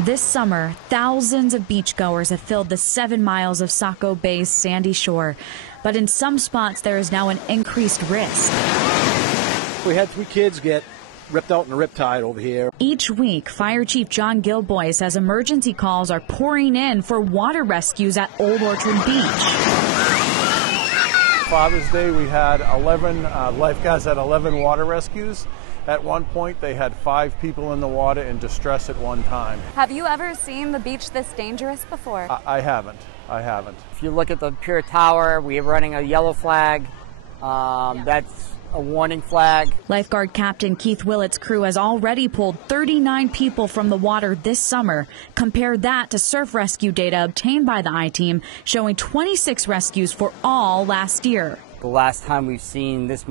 This summer, thousands of beachgoers have filled the 7 miles of Saco Bay's sandy shore. But in some spots, there is now an increased risk. We had 3 kids get ripped out in a riptide over here. Each week, Fire Chief John Gilboy says emergency calls are pouring in for water rescues at Old Orchard Beach. Father's Day, we had 11 lifeguards at 11 water rescues. At one point, they had 5 people in the water in distress at one time. Have you ever seen the beach this dangerous before? I haven't. If you look at the Pier Tower, we are running a yellow flag. That's a warning flag. Lifeguard Captain Keith Willett's crew has already pulled 39 people from the water this summer. Compare that to surf rescue data obtained by the I-Team, showing 26 rescues for all last year. The last time we've seen this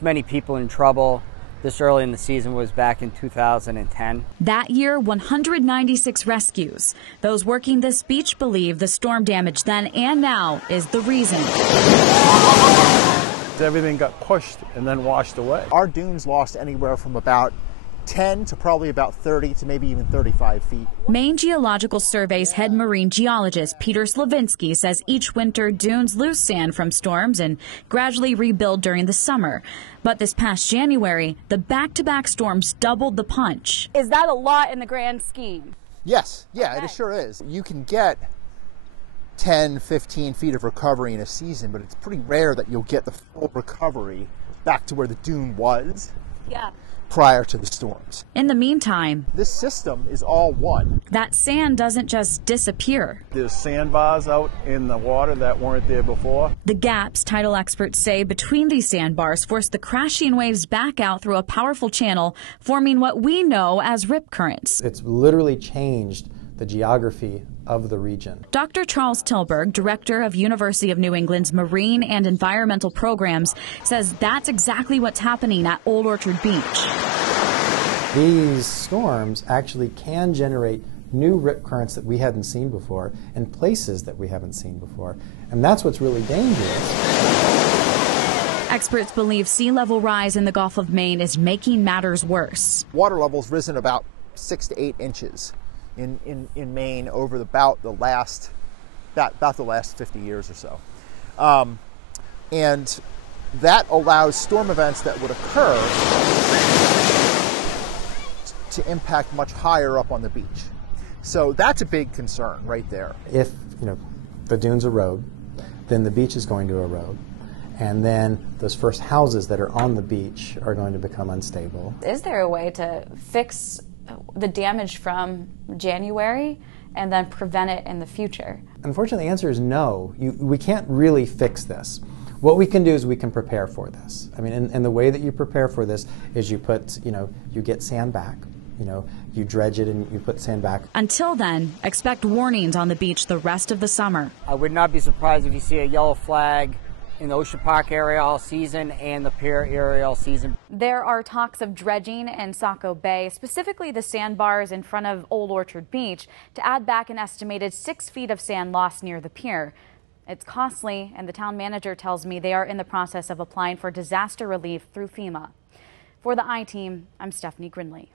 many people in trouble this early in the season was back in 2010. That year, 196 rescues. Those working this beach believe the storm damage then and now is the reason. Everything got pushed and then washed away. Our dunes lost anywhere from about 10 to probably about 30 to maybe even 35 feet. Maine Geological Survey's head marine geologist Peter Slavinsky says each winter dunes lose sand from storms and gradually rebuild during the summer. But this past January, the back-to-back storms doubled the punch. Is that a lot in the grand scheme? Yes, yeah, okay. It sure is. You can get 10, 15 feet of recovery in a season, but it's pretty rare that you'll get the full recovery back to where the dune was. Yeah. Prior to the storms. In the meantime, this system is all one. That sand doesn't just disappear. There's sandbars out in the water that weren't there before. The gaps, tidal experts say, between these sandbars force the crashing waves back out through a powerful channel, forming what we know as rip currents. It's literally changed the geography of the region. Dr. Charles Tilburg, director of University of New England's Marine and Environmental Programs, says that's exactly what's happening at Old Orchard Beach. These storms actually can generate new rip currents that we hadn't seen before in places that we haven't seen before. And that's what's really dangerous. Experts believe sea level rise in the Gulf of Maine is making matters worse. Water level's risen about 6 to 8 inches in Maine over about the last 50 years or so. And that allows storm events that would occur to impact much higher up on the beach. So that's a big concern right there. If the dunes erode, then the beach is going to erode. And then those first houses that are on the beach are going to become unstable. Is there a way to fix the damage from January and then prevent it in the future? Unfortunately, the answer is no. We can't really fix this. What we can do is we can prepare for this. I mean, and the way that you prepare for this is you put, you get sand back. You dredge it and you put sand back. Until then, expect warnings on the beach the rest of the summer. I would not be surprised if you see a yellow flag in the Ocean Park area all season and the pier area all season. There are talks of dredging in Saco Bay, specifically the sandbars in front of Old Orchard Beach, to add back an estimated 6 feet of sand lost near the pier. It's costly, and the town manager tells me they are in the process of applying for disaster relief through FEMA. For the I-Team, I'm Stephanie Grinley.